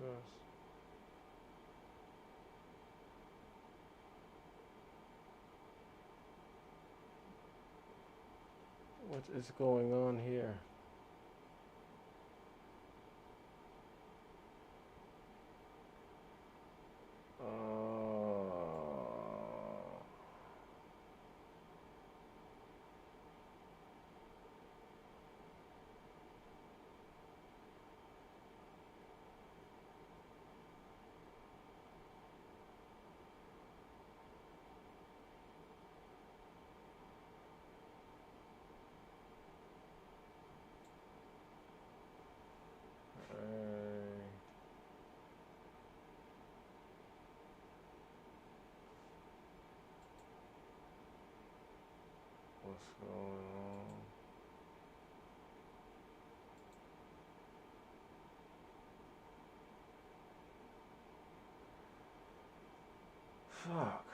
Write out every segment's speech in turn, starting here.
this? What is going on here? What's going on? Fuck.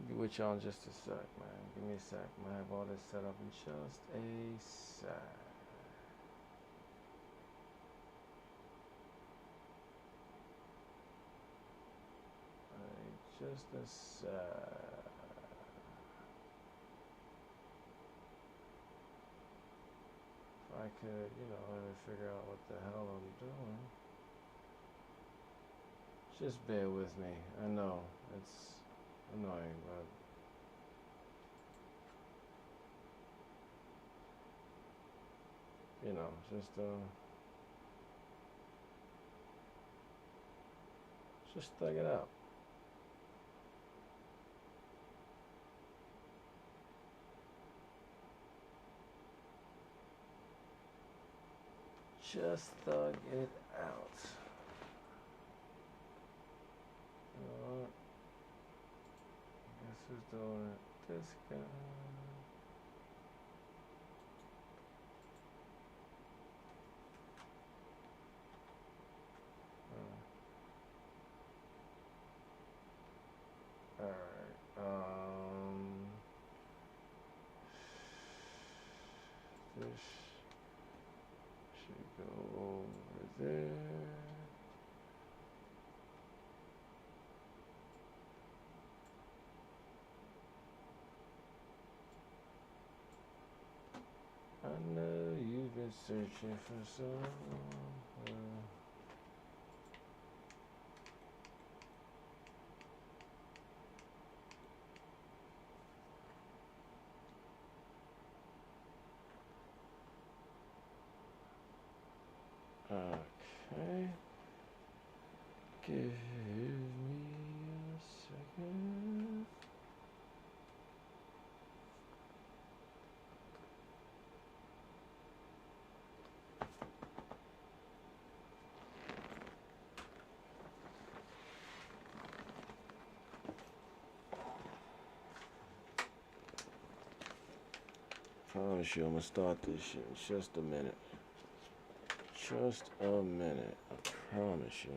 I'll be with y'all in just a sec, man. Give me a sec. I'm gonna have all this set up in just a sec. Just a sec. If I could, let me figure out what the hell I'm doing. Just bear with me. I know it's annoying, but just thug it out. Just thug it out. Guess who's doing it? This guy. This should go over there. I know you've been searching for someone. Okay. Give me a second. Promise you I'm gonna start this shit in just a minute. Just a minute. I promise you.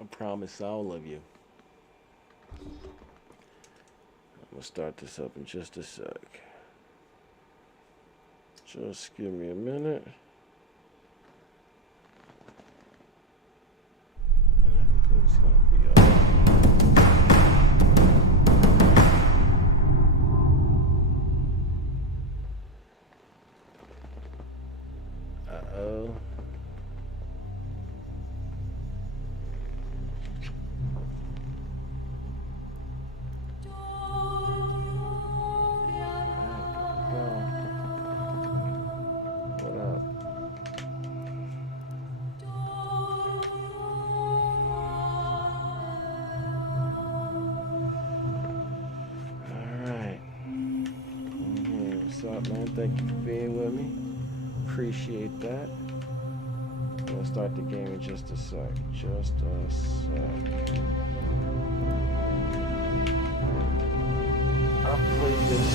I promise all of you. I'm gonna start this up in just a sec. Just give me a minute. And everything's gonna be all right. Uh-oh. Man, thank you for being with me. Appreciate that. We'll start the game in just a sec. Just a sec. I'll play this.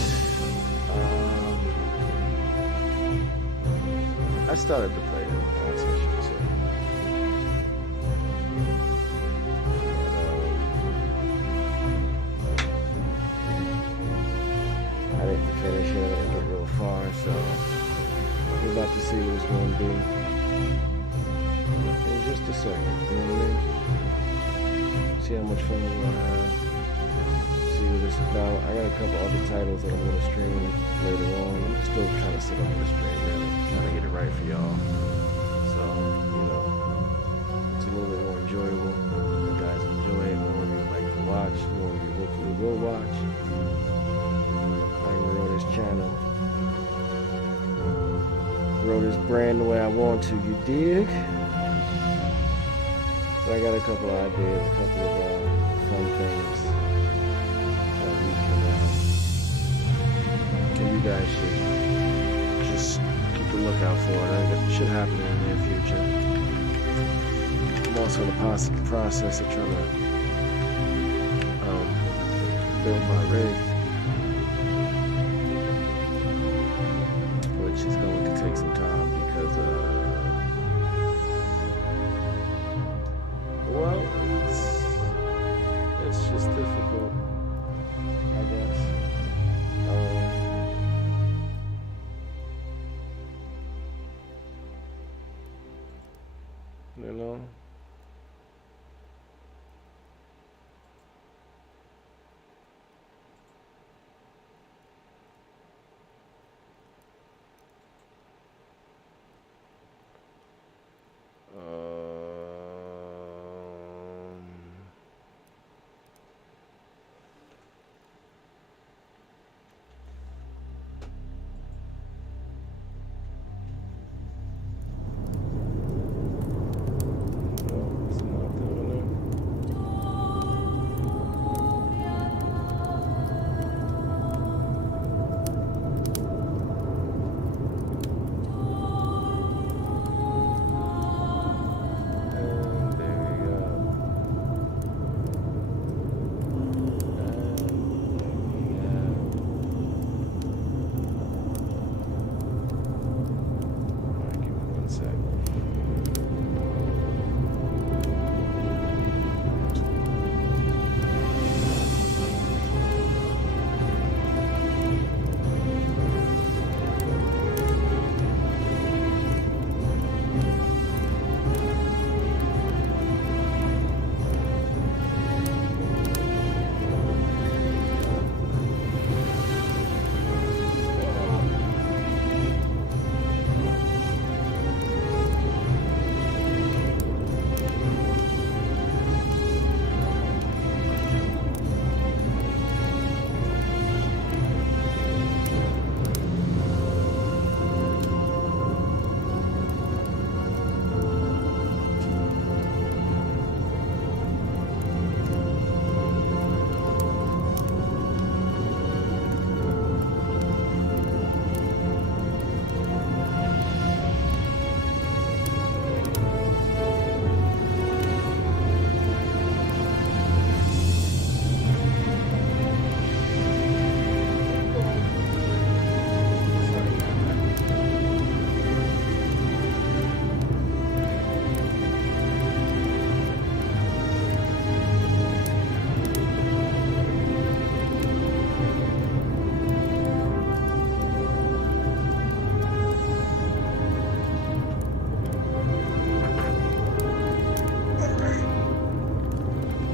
I started to play it. That's what I should say. I didn't finish it. I didn't get real far, so going to be in just a second. You know what I mean? See how much fun we're going to have. See what it's about. I got a couple other titles that I'm going to stream later on. I'm still trying to set up the stream, really. Trying to get it right for y'all. So, you know, it's a little bit more enjoyable. You guys enjoy it. More of you like to watch. More of you hopefully will watch. I can grow this channel. Grow this brand the way I want to, you dig? But I got a couple of ideas, a couple of fun things that we can, you guys should just keep a lookout for it. It should happen in the near future. I'm also in the process of trying to build my rig, which is going to take some time because, well, it's just difficult, I guess. You know?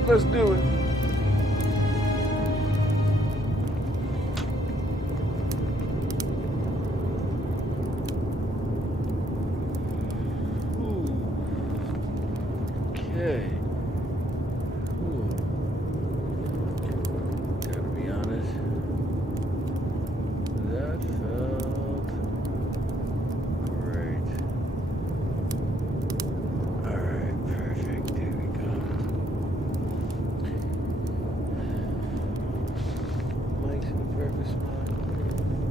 Let's do it. Okay. Gotta be honest. That felt great. Alright, perfect. There we go. Mike's in the perfect spot.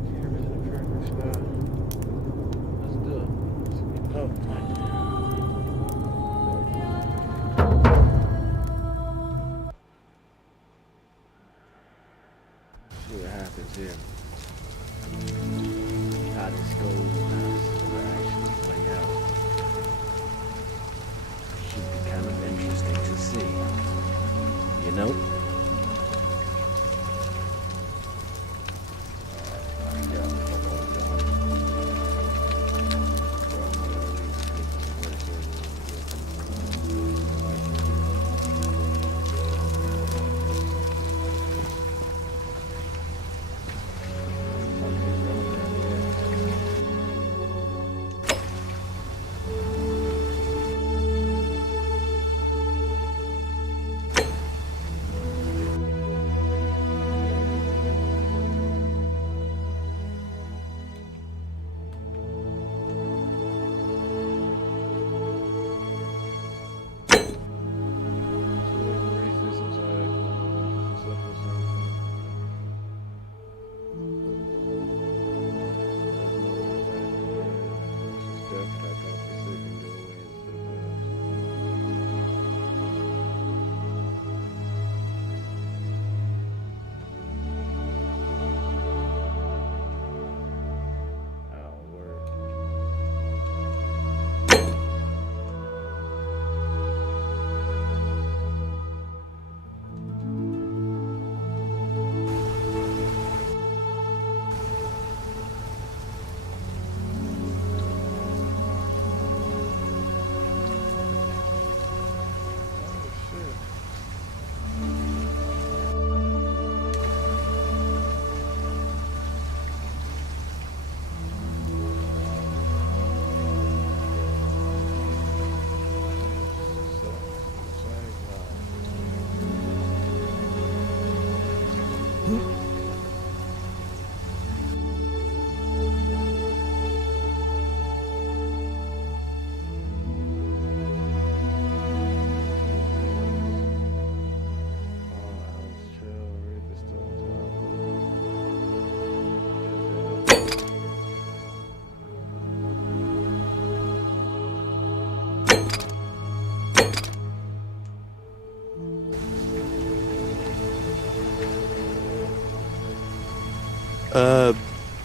Camera's in the perfect spot. Let's do it. Let's get up, Mike. See what happens here. How this goes, how this will actually play out. Should be kind of interesting to see. You know?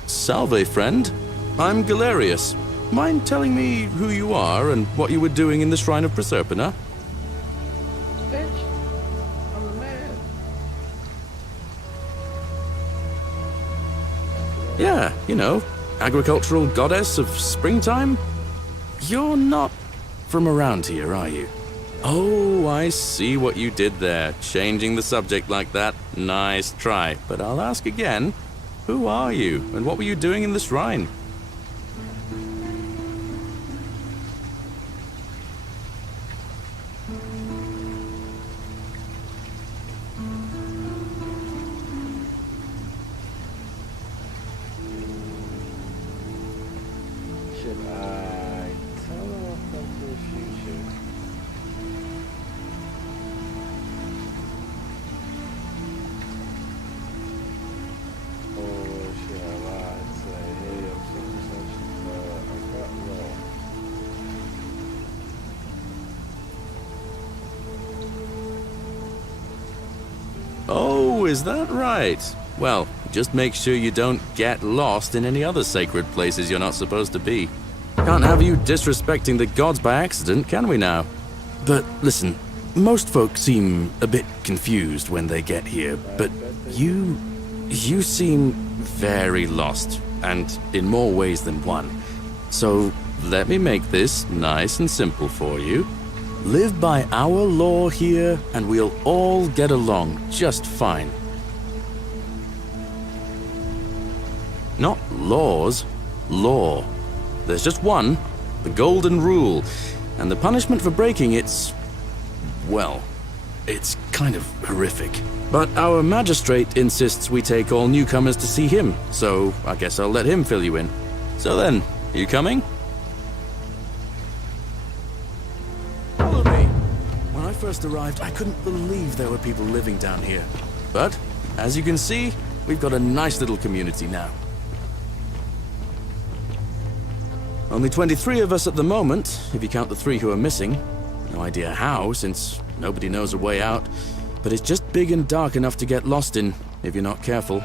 Salve, friend. I'm Galerius. Mind telling me who you are and what you were doing in the Shrine of Proserpina? Bitch, I'm the man. Yeah, you know, agricultural goddess of springtime? You're not from around here, are you? Oh, I see what you did there, changing the subject like that. Nice try. But I'll ask again, who are you, and what were you doing in the shrine? Should I tell him I've come to the future? Or should I lie and say, hey, I'm such and such, I got no. Oh, is that right? Well, just make sure you don't get lost in any other sacred places you're not supposed to be. Can't have you disrespecting the gods by accident, can we now? But listen, most folk seem a bit confused when they get here, but you seem very lost, and in more ways than one. So let me make this nice and simple for you. Live by our law here, and we'll all get along just fine. Not laws, law. There's just one, the golden rule, and the punishment for breaking it's, well, it's kind of horrific. But our magistrate insists we take all newcomers to see him, so I guess I'll let him fill you in. So then, you coming? Follow me. When I first arrived, I couldn't believe there were people living down here. But, as you can see, we've got a nice little community now. Only 23 of us at the moment, if you count the 3 who are missing. No idea how, since nobody knows a way out. But it's just big and dark enough to get lost in, if you're not careful.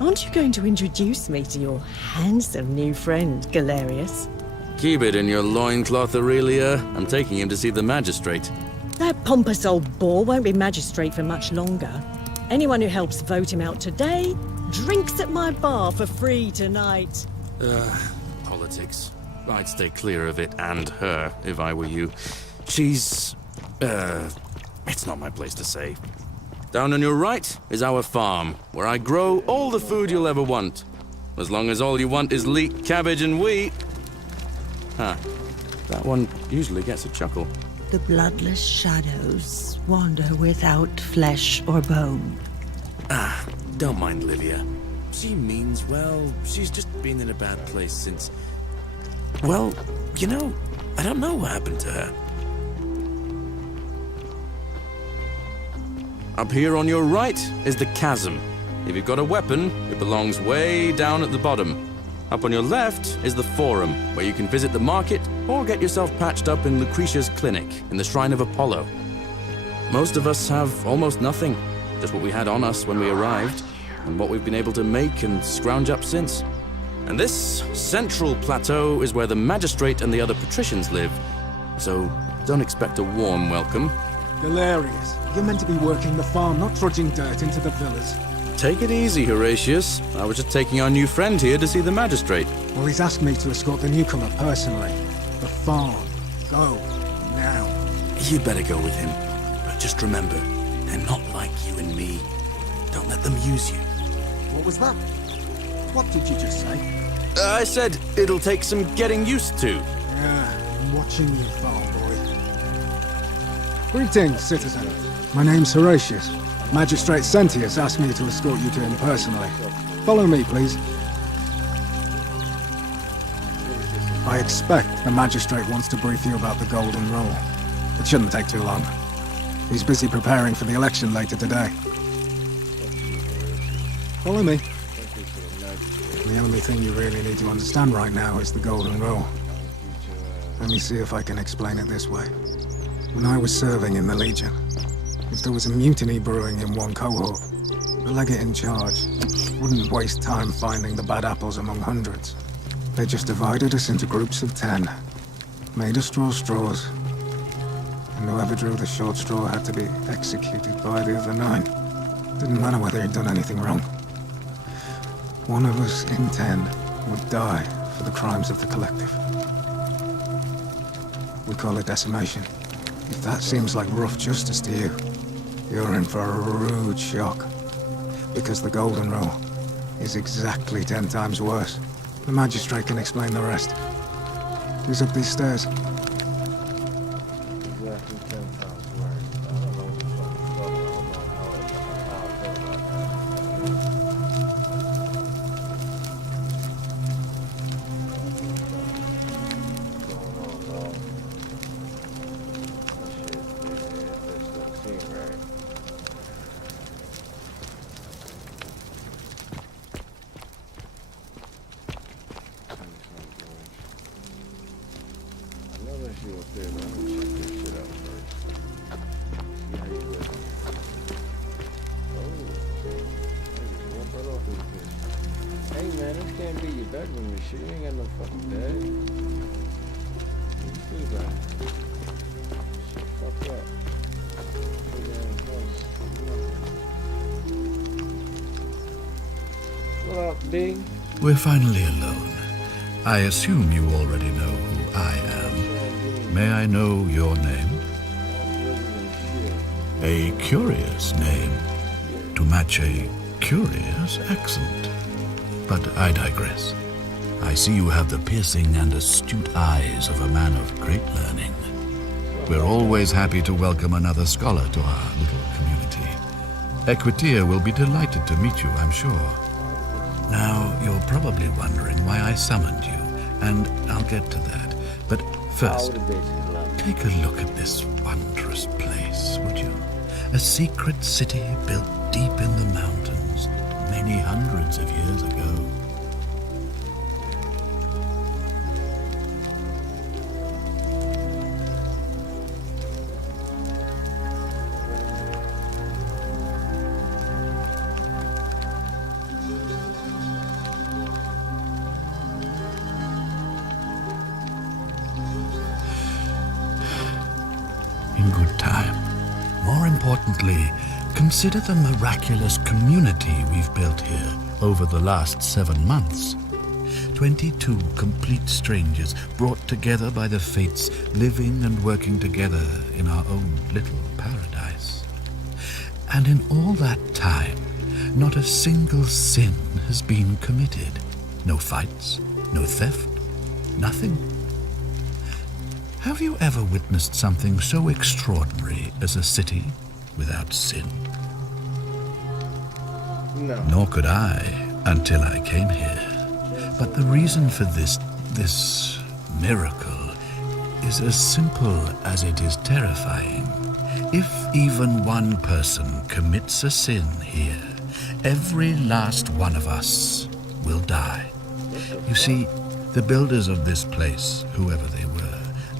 Aren't you going to introduce me to your handsome new friend, Galerius? Keep it in your loincloth, Aurelia. I'm taking him to see the magistrate. That pompous old bore won't be magistrate for much longer. Anyone who helps vote him out today drinks at my bar for free tonight. Politics. I'd stay clear of it and her, if I were you. She's... it's not my place to say. Down on your right is our farm, where I grow all the food you'll ever want. As long as all you want is leek, cabbage, and wheat. Huh. That one usually gets a chuckle. The bloodless shadows wander without flesh or bone. Don't mind Livia. She means well. She's just been in a bad place since... Well, you know, I don't know what happened to her. Up here on your right is the chasm. If you've got a weapon, it belongs way down at the bottom. Up on your left is the forum, where you can visit the market or get yourself patched up in Lucretia's clinic in the Shrine of Apollo. Most of us have almost nothing, just what we had on us when we arrived, and what we've been able to make and scrounge up since. And this central plateau is where the magistrate and the other patricians live, so don't expect a warm welcome. Galerius, you're meant to be working the farm, not trudging dirt into the villas. Take it easy, Horatius. I was just taking our new friend here to see the magistrate. Well, he's asked me to escort the newcomer personally. The farm. Go. Now. You'd better go with him. But just remember, they're not like you and me. Don't let them use you. What was that? What did you just say? I said it'll take some getting used to. Yeah, I'm watching you, farm boy. Greetings, citizen. My name's Horatius. Magistrate Sentius asked me to escort you to him personally. Follow me, please. I expect the magistrate wants to brief you about the Golden Rule. It shouldn't take too long. He's busy preparing for the election later today. Follow me. The only thing you really need to understand right now is the Golden Rule. Let me see if I can explain it this way. When I was serving in the Legion, if there was a mutiny brewing in one cohort, the legate in charge wouldn't waste time finding the bad apples among hundreds. They just divided us into groups of 10. Made us draw straws. And whoever drew the short straw had to be executed by the other 9. Didn't matter whether he'd done anything wrong. One of us in 10 would die for the crimes of the collective. We call it decimation. If that seems like rough justice to you, you're in for a rude shock. Because the Golden Rule is exactly 10 times worse. The magistrate can explain the rest. Who's up these stairs? Exactly 10 times worse. I don't know what the fuck is going on. I don't know how I feel about that. That shit, this don't seem right. I know that shit up there, but I'm gonna check this shit out first. See how you look. Oh, I just walked right off this bitch. Hey man, this can't be your bedroom and shit. You ain't got no fucking bed. What you see about it? Shit fucked up. Big ass house. What up, B? We're finally alone. I assume you already know who I am. May I know your name? A curious name, to match a curious accent. But I digress. I see you have the piercing and astute eyes of a man of great learning. We're always happy to welcome another scholar to our little community. Equitia will be delighted to meet you, I'm sure. Now, you're probably wondering why I summoned you, and I'll get to that. But first, take a look at this wondrous place, would you? A secret city built deep in the mountains, many hundreds of years ago. In good time. More importantly, consider the miraculous community we've built here over the last 7 months. 22 complete strangers brought together by the fates, living and working together in our own little paradise. And in all that time, not a single sin has been committed. No fights, no theft, nothing. Have you ever witnessed something so extraordinary as a city without sin? No. Nor could I until I came here. But the reason for this miracle is as simple as it is terrifying. If even one person commits a sin here, every last one of us will die. You see, the builders of this place, whoever they were,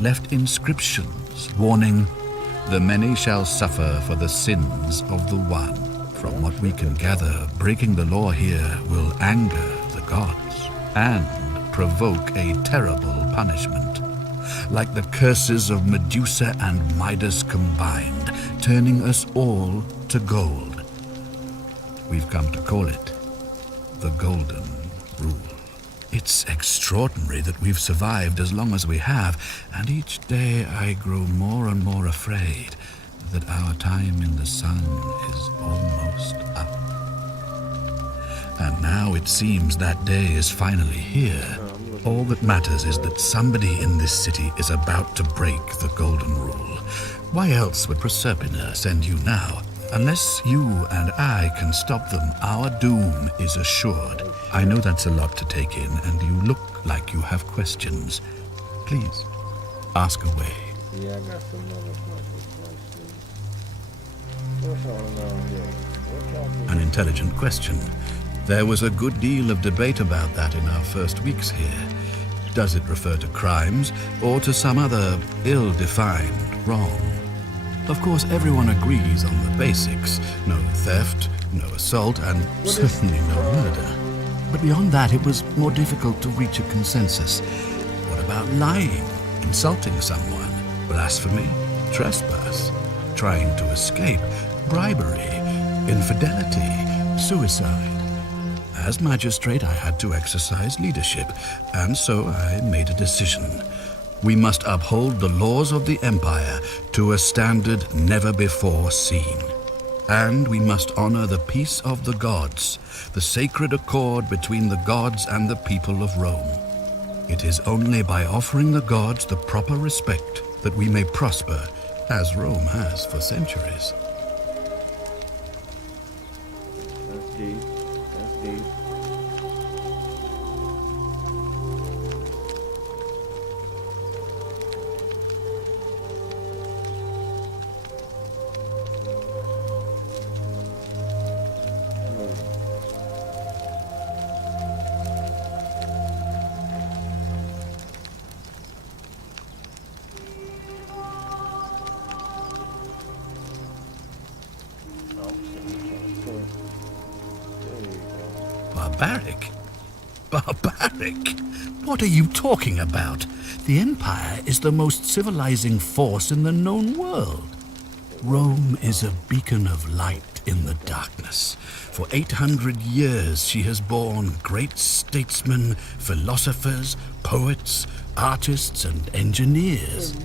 left inscriptions warning, "The many shall suffer for the sins of the one." From what we can gather, breaking the law here will anger the gods and provoke a terrible punishment. Like the curses of Medusa and Midas combined, turning us all to gold. We've come to call it the Golden Rule. It's extraordinary that we've survived as long as we have, and each day I grow more and more afraid that our time in the sun is almost up. And now it seems that day is finally here. All that matters is that somebody in this city is about to break the Golden Rule. Why else would Proserpina send you now? Unless you and I can stop them, our doom is assured. I know that's a lot to take in, and you look like you have questions. Please, ask away. Yeah, I got some motherfucking questions. What's on here? What y'all An intelligent question. There was a good deal of debate about that in our first weeks here. Does it refer to crimes or to some other ill-defined wrong? Of course, everyone agrees on the basics. No theft, no assault, and certainly no murder. But beyond that, it was more difficult to reach a consensus. What about lying, insulting someone, blasphemy, trespass, trying to escape, bribery, infidelity, suicide? As magistrate, I had to exercise leadership, and so I made a decision. We must uphold the laws of the Empire to a standard never before seen. And we must honor the peace of the gods, the sacred accord between the gods and the people of Rome. It is only by offering the gods the proper respect that we may prosper, as Rome has for centuries. That's deep. That's deep. Barbaric? Barbaric? What are you talking about? The Empire is the most civilizing force in the known world. Rome is a beacon of light in the darkness. For 800 years she has borne great statesmen, philosophers, poets, artists, and engineers.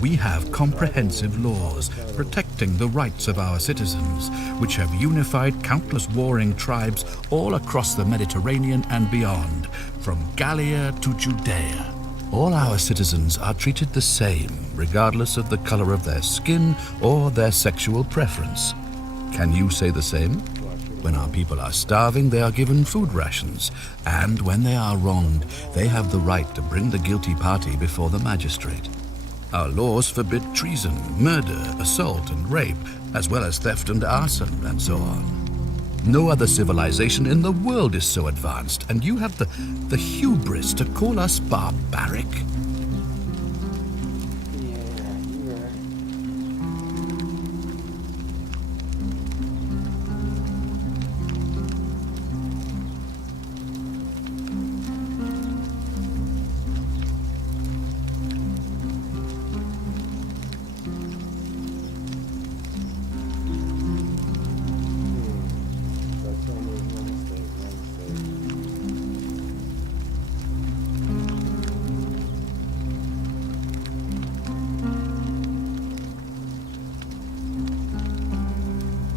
We have comprehensive laws protecting the rights of our citizens, which have unified countless warring tribes all across the Mediterranean and beyond, from Gallia to Judea. All our citizens are treated the same, regardless of the color of their skin or their sexual preference. Can you say the same? When our people are starving, they are given food rations, and when they are wronged, they have the right to bring the guilty party before the magistrate. Our laws forbid treason, murder, assault, and rape, as well as theft and arson, and so on. No other civilization in the world is so advanced, and you have the hubris to call us barbaric?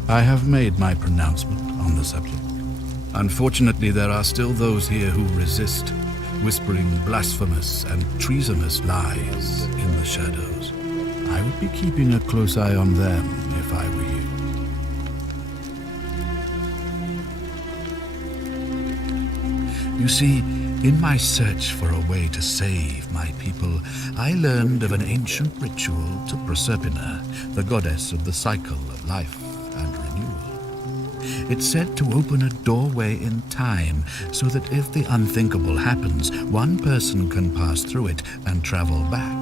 I have made my pronouncement on the subject. Unfortunately, there are still those here who resist, whispering blasphemous and treasonous lies in the shadows. I would be keeping a close eye on them if I were you. You see, in my search for a way to save my people, I learned of an ancient ritual to Proserpina, the goddess of the cycle of life and renewal. It's said to open a doorway in time, so that if the unthinkable happens, one person can pass through it and travel back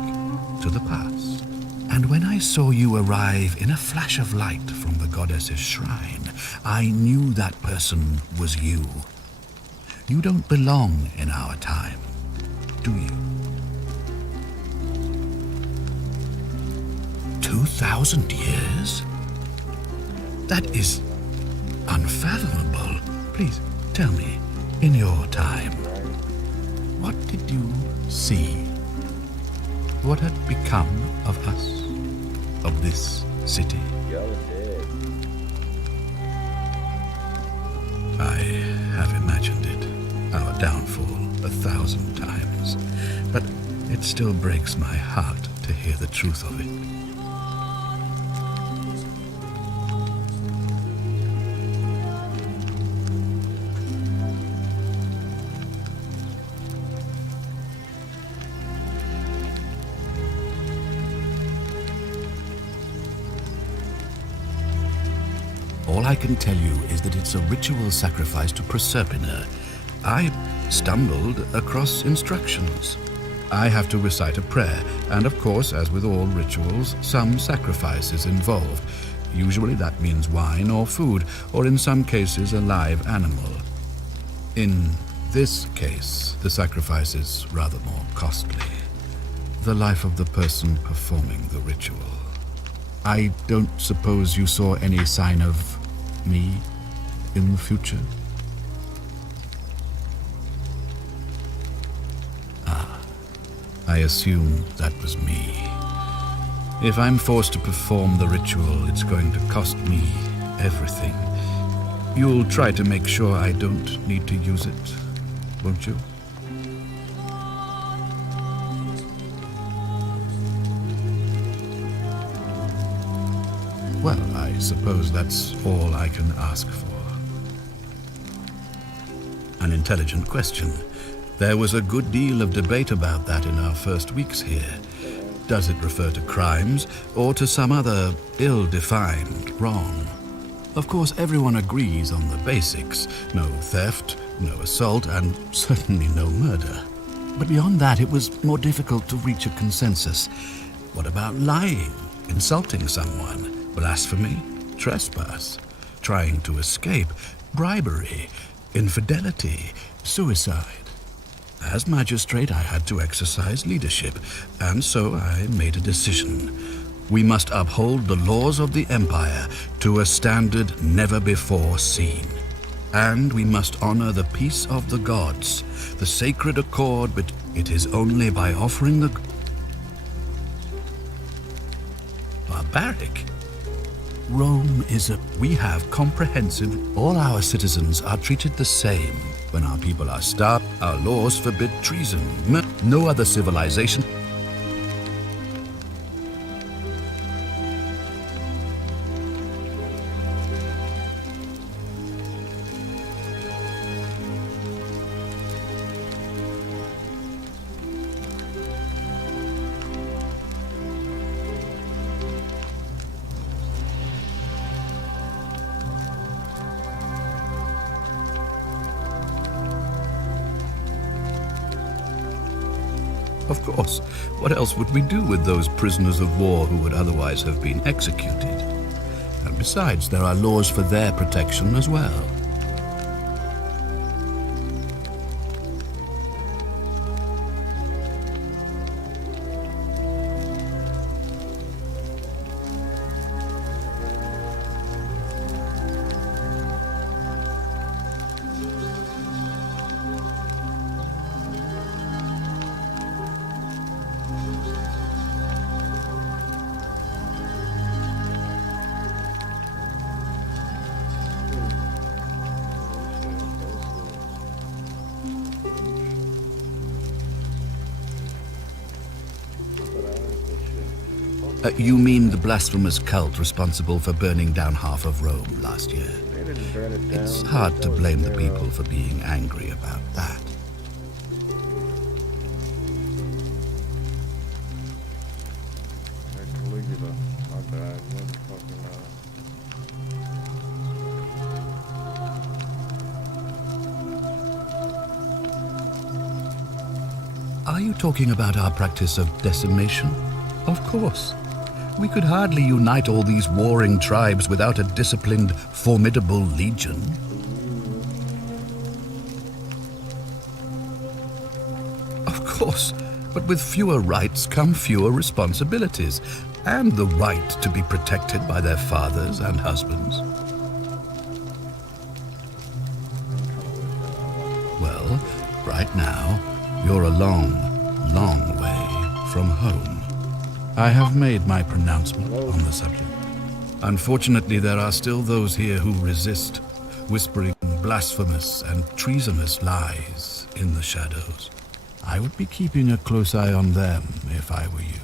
to the past. And when I saw you arrive in a flash of light from the goddess's shrine, I knew that person was you. You don't belong in our time, do you? 2,000 years? That is unfathomable. Please tell me, in your time, what did you see? What had become of us, of this city? Y'all are dead. I have imagined it, our downfall, 1,000 times, but it still breaks my heart to hear the truth of it. All I can tell you is that it's a ritual sacrifice to Proserpina. I stumbled across instructions. I have to recite a prayer, and of course, as with all rituals, some sacrifice is involved. Usually that means wine or food, or in some cases a live animal. In this case, the sacrifice is rather more costly. The life of the person performing the ritual. I don't suppose you saw any sign of me in the future? I assume that was me. If I'm forced to perform the ritual, it's going to cost me everything. You'll try to make sure I don't need to use it, won't you? Well, I suppose that's all I can ask for. An intelligent question. There was a good deal of debate about that in our first weeks here. Does it refer to crimes or to some other ill-defined wrong? Of course, everyone agrees on the basics. No theft, no assault, and certainly no murder. But beyond that, it was more difficult to reach a consensus. What about lying, insulting someone, blasphemy, trespass, trying to escape, bribery, infidelity, suicide? As magistrate, I had to exercise leadership, and so I made a decision. We must uphold the laws of the Empire to a standard never before seen. And we must honor the peace of the gods, the sacred accord, but it is only by offering the... Barbaric? Rome is a... We have comprehensive... All our citizens are treated the same. When our people are starved, our laws forbid treason. No other civilization... Of course, what else would we do with those prisoners of war who would otherwise have been executed? And besides, there are laws for their protection as well. You mean the blasphemous cult responsible for burning down half of Rome last year? They didn't burn it down. It's hard to blame the people for being angry about that. Caligula. My bad. Motherfucking, Are you talking about our practice of decimation? Of course. We could hardly unite all these warring tribes without a disciplined, formidable legion. Of course, but with fewer rights come fewer responsibilities, and the right to be protected by their fathers and husbands. Well, right now, you're a long, long way from home. I have made my pronouncement on the subject. Unfortunately, there are still those here who resist, whispering blasphemous and treasonous lies in the shadows. I would be keeping a close eye on them if I were you.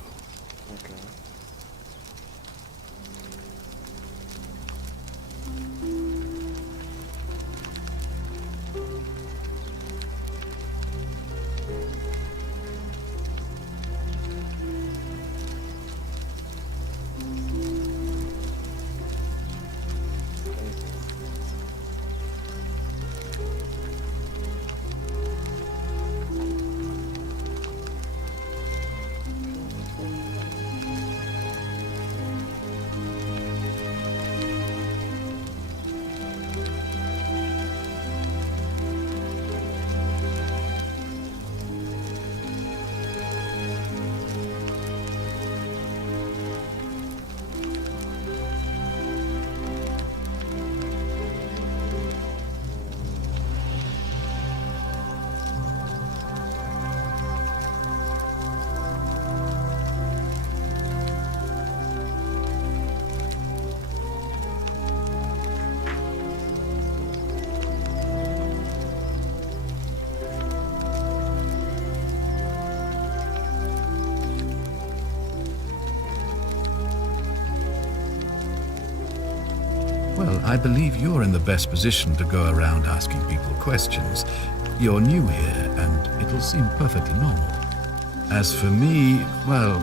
I believe you're in the best position to go around asking people questions. You're new here, and it'll seem perfectly normal. As for me, well,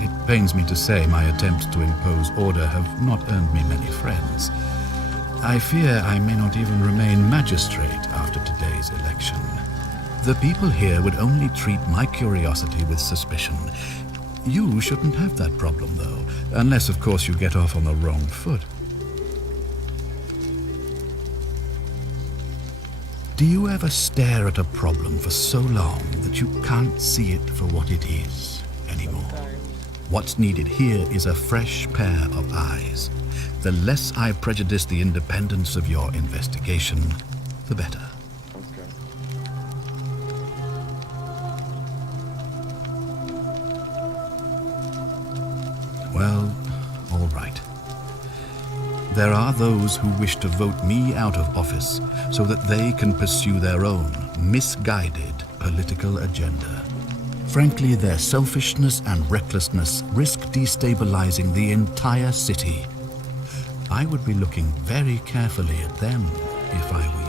it pains me to say my attempts to impose order have not earned me many friends. I fear I may not even remain magistrate after today's election. The people here would only treat my curiosity with suspicion. You shouldn't have that problem, though, unless, of course, you get off on the wrong foot. Do you ever stare at a problem for so long that you can't see it for what it is anymore? What's needed here is a fresh pair of eyes. The less I prejudice the independence of your investigation, the better. Okay. Well, all right. There are those who wish to vote me out of office so that they can pursue their own misguided political agenda. Frankly, their selfishness and recklessness risk destabilizing the entire city. I would be looking very carefully at them if I were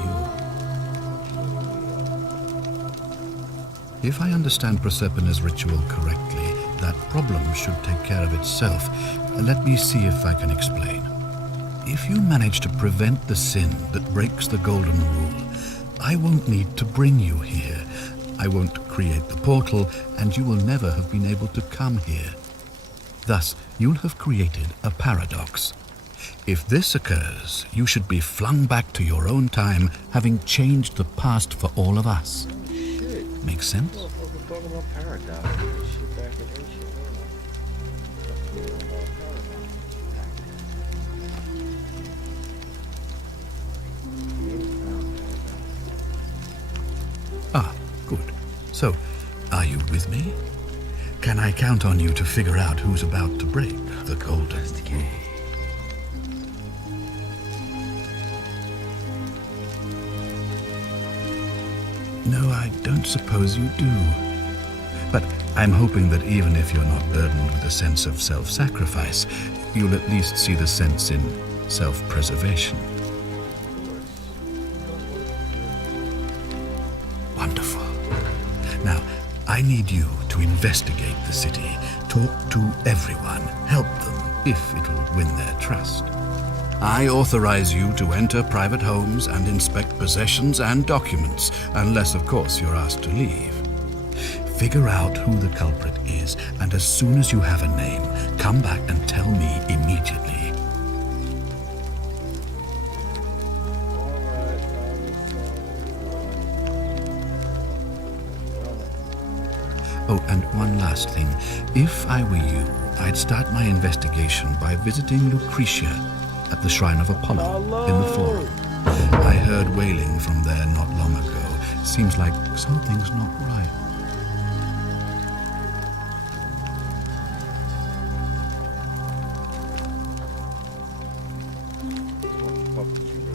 you. If I understand Prosperna's ritual correctly, that problem should take care of itself. Let me see if I can explain. If you manage to prevent the sin that breaks the Golden Rule, I won't need to bring you here. I won't create the portal, and you will never have been able to come here. Thus, you'll have created a paradox. If this occurs, you should be flung back to your own time, having changed the past for all of us. Shit. Make sense? We're talking about paradox. Shit back in ancient Ah, good. So, are you with me? Can I count on you to figure out who's about to break the Golden Rule? No, I don't suppose you do. But I'm hoping that even if you're not burdened with a sense of self-sacrifice, you'll at least see the sense in self-preservation. Wonderful. Now, I need you to investigate the city, talk to everyone, help them if it'll win their trust. I authorize you to enter private homes and inspect possessions and documents, unless, of course, you're asked to leave. Figure out who the culprit is, and as soon as you have a name, come back and tell me immediately. Oh, and one last thing. If I were you, I'd start my investigation by visiting Lucretia at the Shrine of Apollo in the Forum. I heard wailing from there not long ago. Seems like something's not right.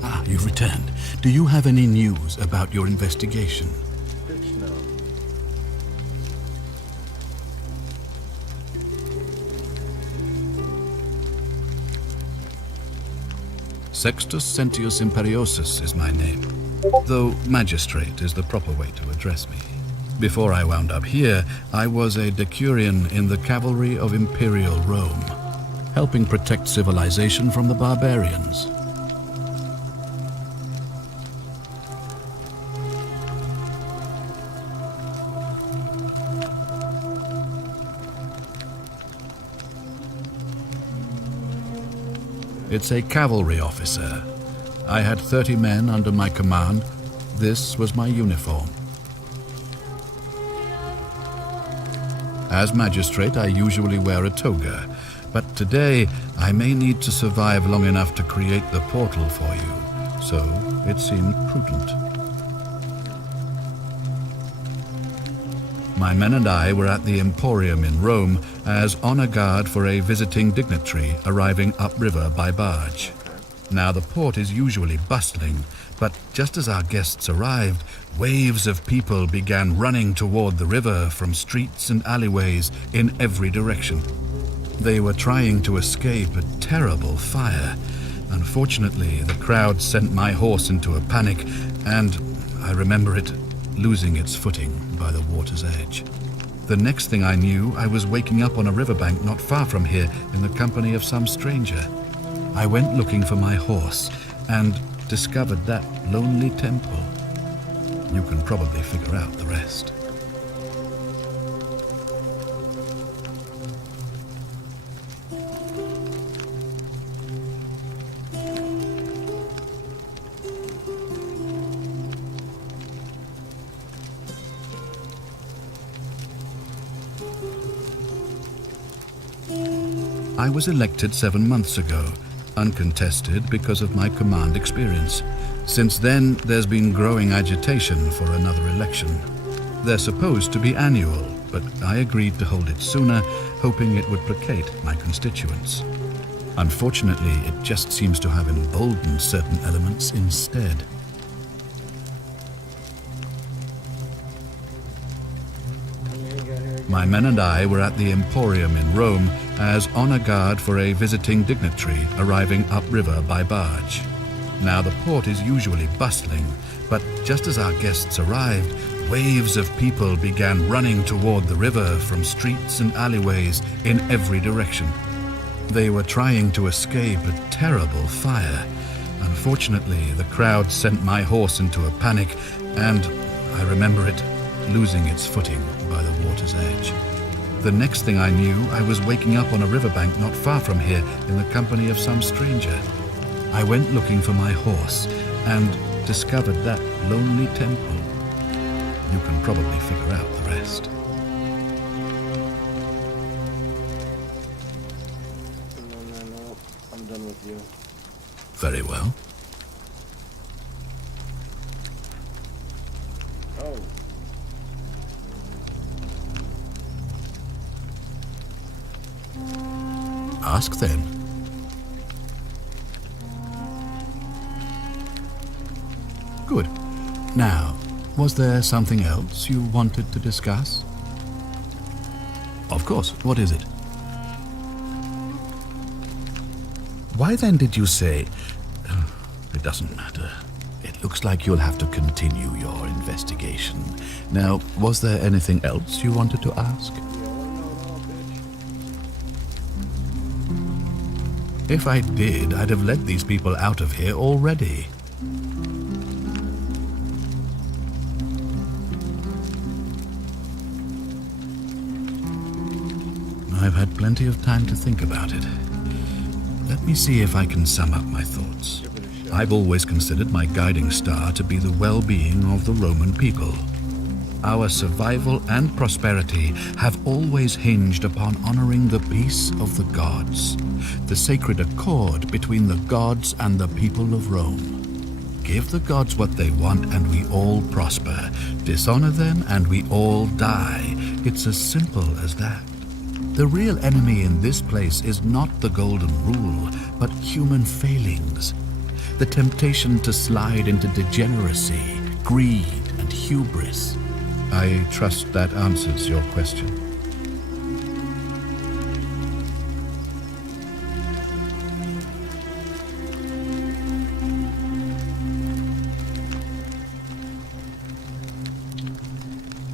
Ah, you've returned. Do you have any news about your investigation? Bitch, no. Sextus Sentius Imperiosus is my name, though magistrate is the proper way to address me. Before I wound up here, I was a decurion in the cavalry of Imperial Rome, helping protect civilization from the barbarians. It's a cavalry officer. I had 30 men under my command. This was my uniform. As magistrate, I usually wear a toga, but today I may need to survive long enough to create the portal for you, so it seemed prudent. My men and I were at the Emporium in Rome as honor guard for a visiting dignitary arriving upriver by barge. Now, the port is usually bustling, but just as our guests arrived, waves of people began running toward the river from streets and alleyways in every direction. They were trying to escape a terrible fire. Unfortunately, the crowd sent my horse into a panic, and I remember it losing its footing by the water's edge. The next thing I knew, I was waking up on a riverbank not far from here in the company of some stranger. I went looking for my horse and discovered that lonely temple. You can probably figure out the rest. I was elected 7 months ago, uncontested because of my command experience. Since then, there's been growing agitation for another election. They're supposed to be annual, but I agreed to hold it sooner, hoping it would placate my constituents. Unfortunately, it just seems to have emboldened certain elements instead. My men and I were at the Emporium in Rome as honor guard for a visiting dignitary arriving upriver by barge. Now, the port is usually bustling, but just as our guests arrived, waves of people began running toward the river from streets and alleyways in every direction. They were trying to escape a terrible fire. Unfortunately, the crowd sent my horse into a panic, and I remember it losing its footing by the water's edge. The next thing I knew, I was waking up on a riverbank not far from here in the company of some stranger. I went looking for my horse and discovered that lonely temple. You can probably figure out the rest. No. I'm done with you. Very well. Oh. Ask then. Good. Now, was there something else you wanted to discuss? Of course. What is it? Why then did you say... It doesn't matter. It looks like you'll have to continue your investigation. Now, was there anything else you wanted to ask? If I did, I'd have let these people out of here already. I've had plenty of time to think about it. Let me see if I can sum up my thoughts. I've always considered my guiding star to be the well-being of the Roman people. Our survival and prosperity have always hinged upon honoring the peace of the gods, the sacred accord between the gods and the people of Rome. Give the gods what they want and we all prosper. Dishonor them and we all die. It's as simple as that. The real enemy in this place is not the golden rule, but human failings. The temptation to slide into degeneracy, greed, and hubris. I trust that answers your question.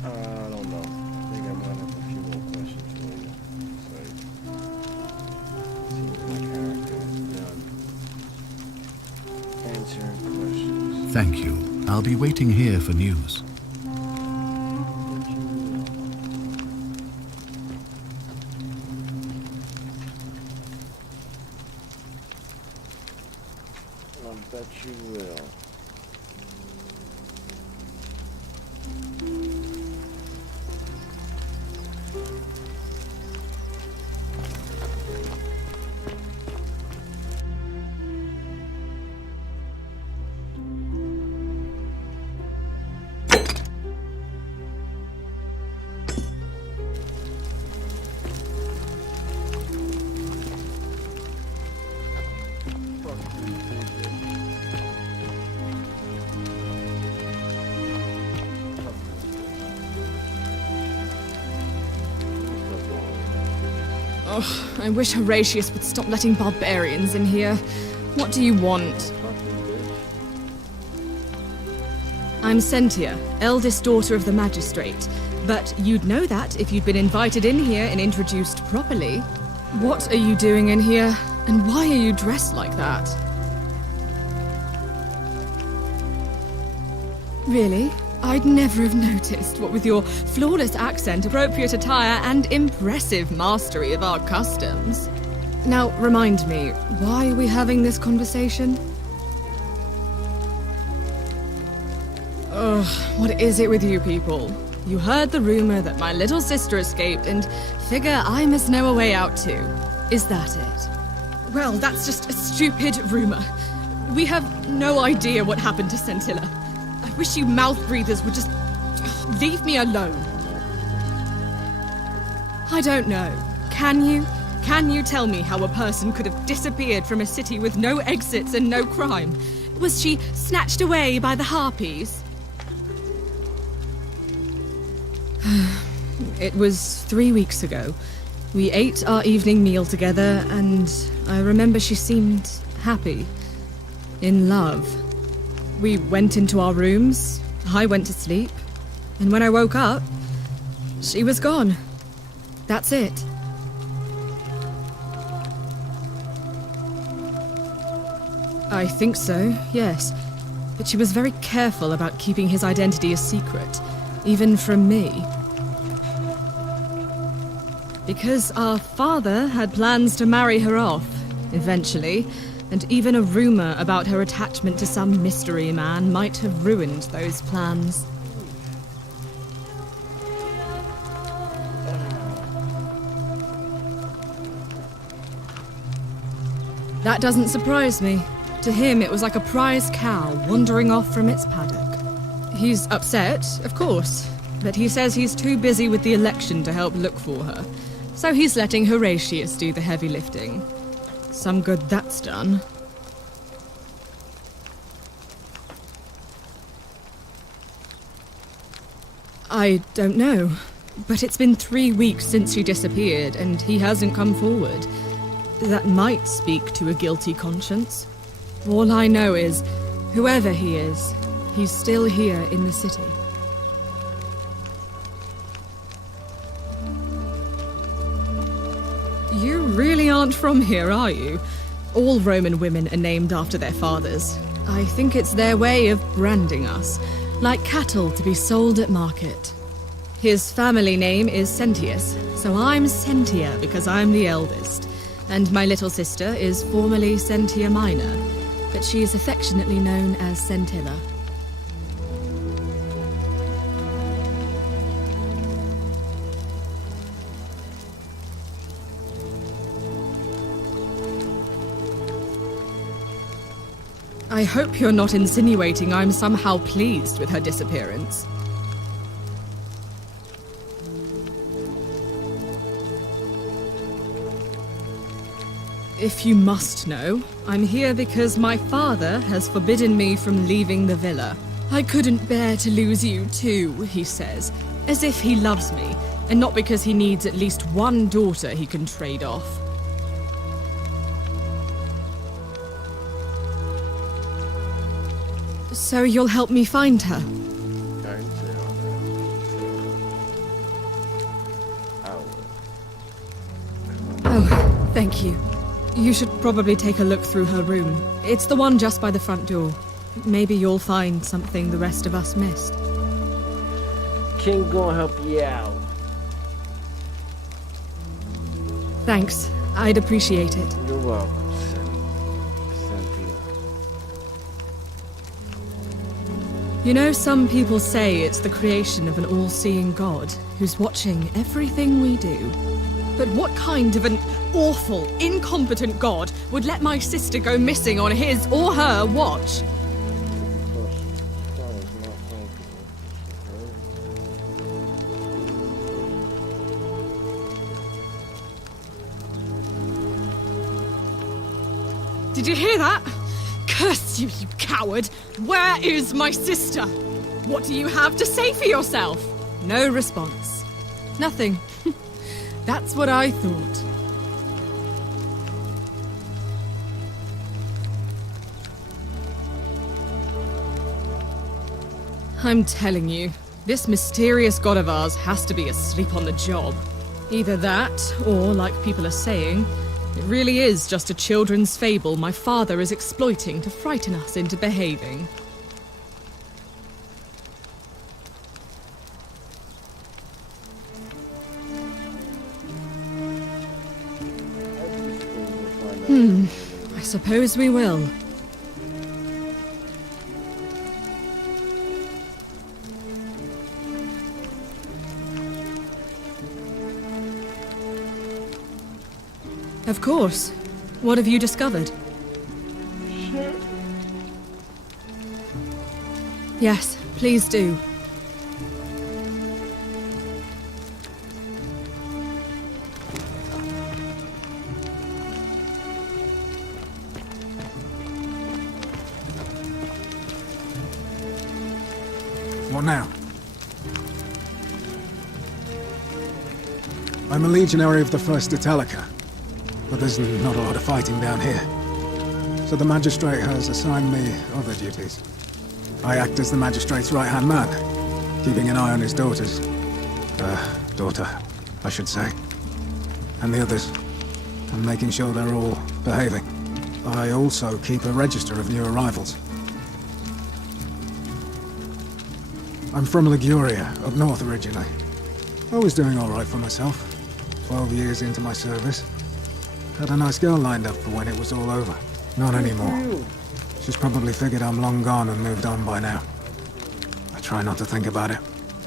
I don't know. I think I might have a few more questions for you. Seems my character is done answering questions. Thank you. I'll be waiting here for news. I bet you will. Oh, I wish Horatius would stop letting barbarians in here. What do you want? Fuck you, bitch. I'm Sentia, eldest daughter of the magistrate. But you'd know that if you'd been invited in here and introduced properly. What are you doing in here? And why are you dressed like that? Really? I'd never have noticed, what with your flawless accent, appropriate attire, and impressive mastery of our customs. Now, remind me, why are we having this conversation? Ugh, what is it with you people? You heard the rumor that my little sister escaped and figure I must know a way out too. Is that it? Well, that's just a stupid rumor. We have no idea what happened to Scintilla. I wish you mouth breathers would just leave me alone. I don't know. Can you? Can you tell me how a person could have disappeared from a city with no exits and no crime? Was she snatched away by the harpies? It was 3 weeks ago. We ate our evening meal together, and I remember she seemed happy. In love. We went into our rooms, I went to sleep, and when I woke up, she was gone. That's it. I think so, yes. But she was very careful about keeping his identity a secret, even from me. Because our father had plans to marry her off, eventually, and even a rumor about her attachment to some mystery man might have ruined those plans. That doesn't surprise me. To him, it was like a prize cow wandering off from its paddock. He's upset, of course, but he says he's too busy with the election to help look for her. So he's letting Horatius do the heavy lifting. Some good that's done. I don't know, but it's been 3 weeks since she disappeared, and he hasn't come forward. That might speak to a guilty conscience. All I know is, whoever he is, he's still here in the city. You really aren't from here, are you? All Roman women are named after their fathers. I think it's their way of branding us, like cattle to be sold at market. His family name is Sentius, so I'm Sentia because I'm the eldest. And my little sister is formerly Sentia Minor, but she is affectionately known as Scintilla. I hope you're not insinuating I'm somehow pleased with her disappearance. If you must know, I'm here because my father has forbidden me from leaving the villa. I couldn't bear to lose you too, he says, as if he loves me, and not because he needs at least one daughter he can trade off. So you'll help me find her? I didn't say all that. I will. Oh, thank you. You should probably take a look through her room. It's the one just by the front door. Maybe you'll find something the rest of us missed. King gonna help you out. Thanks. I'd appreciate it. You're welcome, Cynthia. You know, some people say it's the creation of an all-seeing God who's watching everything we do. But what kind of an awful, incompetent God would let my sister go missing on his or her watch? Did you hear that? Curse you, you coward! Where is my sister? What do you have to say for yourself? No response. Nothing. That's what I thought. I'm telling you, this mysterious god of ours has to be asleep on the job. Either that, or, like people are saying, it really is just a children's fable my father is exploiting to frighten us into behaving. I suppose we will. Of course. What have you discovered? Yes, please do. What now? I'm a legionary of the First Italica, but there's not a lot of fighting down here. So the Magistrate has assigned me other duties. I act as the Magistrate's right-hand man, keeping an eye on his daughters. Daughter, I should say. And the others, and making sure they're all behaving. I also keep a register of new arrivals. I'm from Liguria, up north originally. I was doing all right for myself. 12 years into my service. Had a nice girl lined up for when it was all over. Not anymore. She's probably figured I'm long gone and moved on by now. I try not to think about it.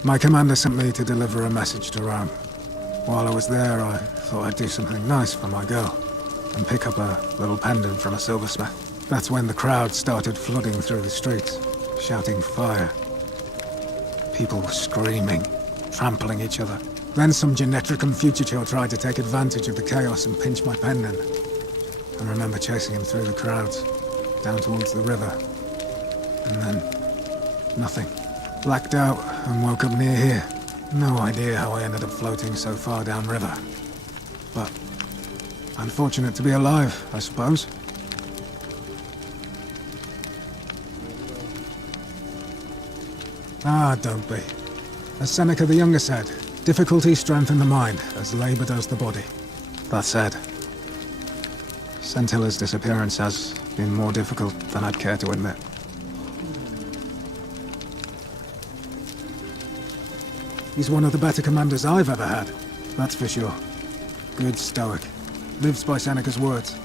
My commander sent me to deliver a message to Rome. While I was there, I thought I'd do something nice for my girl and pick up a little pendant from a silversmith. That's when the crowd started flooding through the streets, shouting fire. People were screaming, trampling each other. Then some Genetricum fugitive tried to take advantage of the chaos and pinch my pendant. I remember chasing him through the crowds, down towards the river. And then, nothing. Blacked out and woke up near here. No idea how I ended up floating so far downriver. But I'm fortunate to be alive, I suppose. Ah, don't be. As Seneca the Younger said, difficulty strengthens the mind, as labor does the body. That said, Scintilla's disappearance has been more difficult than I'd care to admit. He's one of the better commanders I've ever had, that's for sure. Good stoic. Lives by Seneca's words.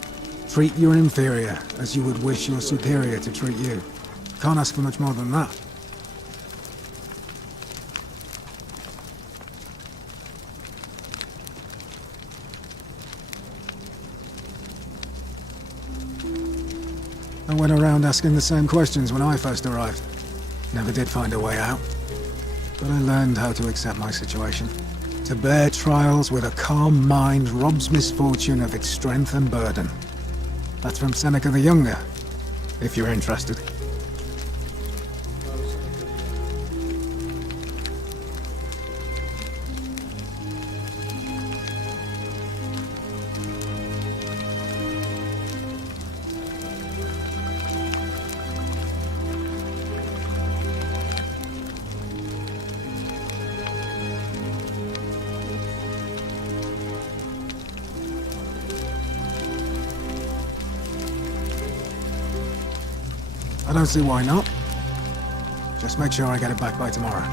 Treat your inferior as you would wish your superior to treat you. Can't ask for much more than that. I went around asking the same questions when I first arrived. Never did find a way out. But I learned how to accept my situation. To bear trials with a calm mind robs misfortune of its strength and burden. That's from Seneca the Younger, if you're interested. I don't see why not. Just make sure I get it back by tomorrow.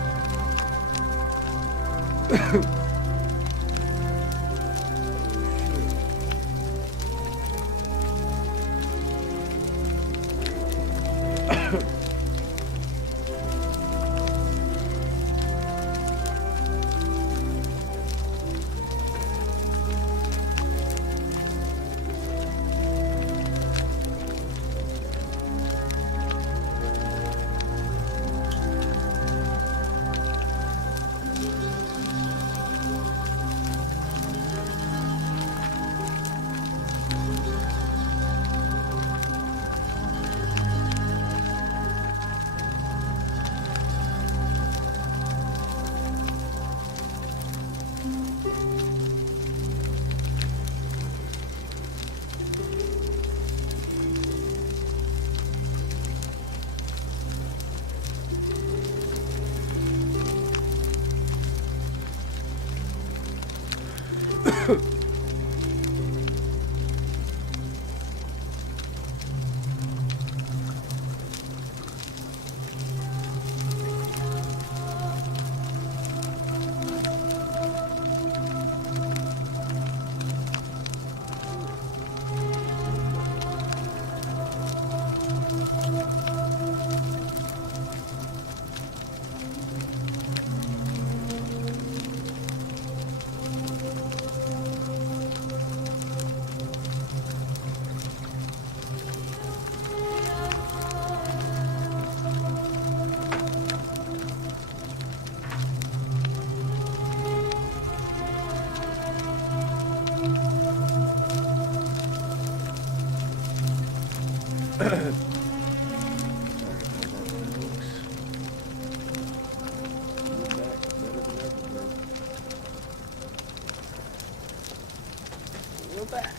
We're back.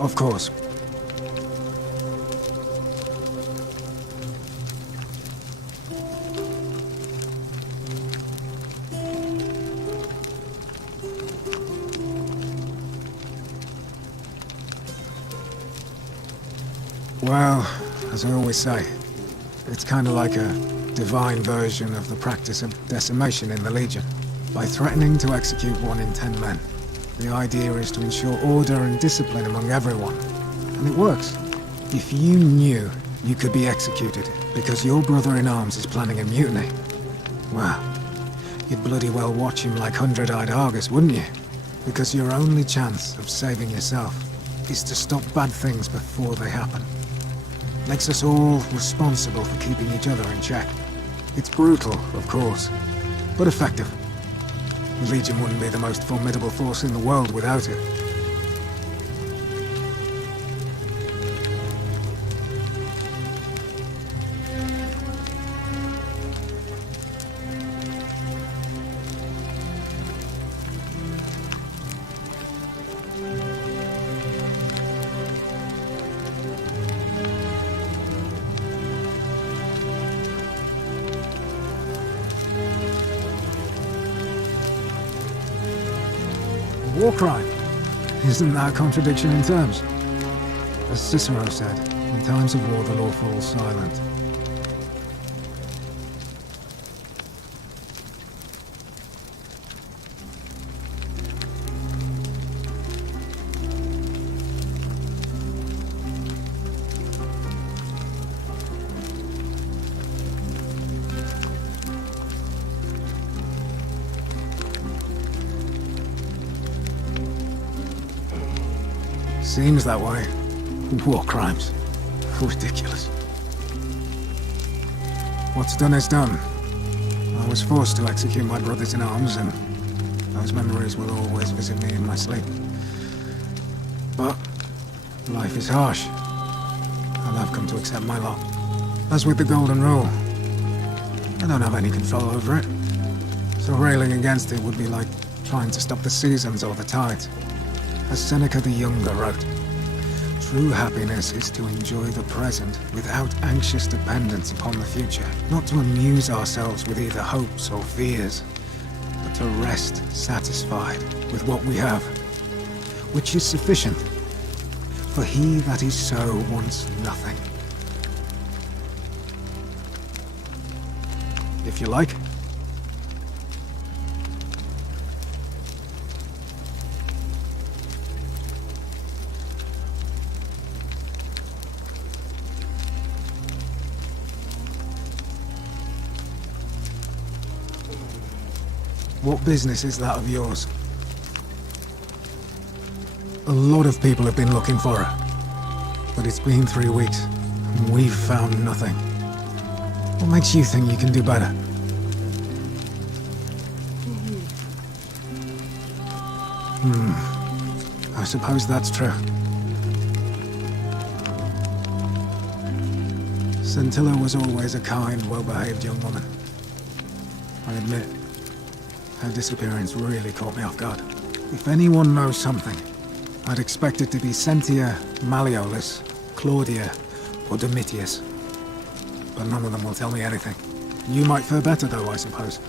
Of course. Well, as I always say, it's kind of like a divine version of the practice of decimation in the Legion. By threatening to execute 1 in 10 men, the idea is to ensure order and discipline among everyone. And it works. If you knew you could be executed because your brother-in-arms is planning a mutiny, well, you'd bloody well watch him like 100-eyed Argus, wouldn't you? Because your only chance of saving yourself is to stop bad things before they happen. Makes us all responsible for keeping each other in check. It's brutal, of course, but effective. The Legion wouldn't be the most formidable force in the world without it. War crime. Isn't that a contradiction in terms? As Cicero said, in times of war the law falls silent. Seems that way. War crimes. Ridiculous. What's done is done. I was forced to execute my brothers in arms, and those memories will always visit me in my sleep. But life is harsh, and I've come to accept my lot. As with the Golden Rule, I don't have any control over it. So railing against it would be like trying to stop the seasons or the tides. As Seneca the Younger wrote, true happiness is to enjoy the present without anxious dependence upon the future, not to amuse ourselves with either hopes or fears, but to rest satisfied with what we have, which is sufficient. For he that is so wants nothing. If you like. What business is that of yours? A lot of people have been looking for her. But it's been 3 weeks, and we've found nothing. What makes you think you can do better? I suppose that's true. Scintilla was always a kind, well-behaved young woman. I admit, her disappearance really caught me off guard. If anyone knows something, I'd expect it to be Sentia, Malleolus, Claudia, or Domitius. But none of them will tell me anything. You might fare better though, I suppose.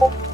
Meat.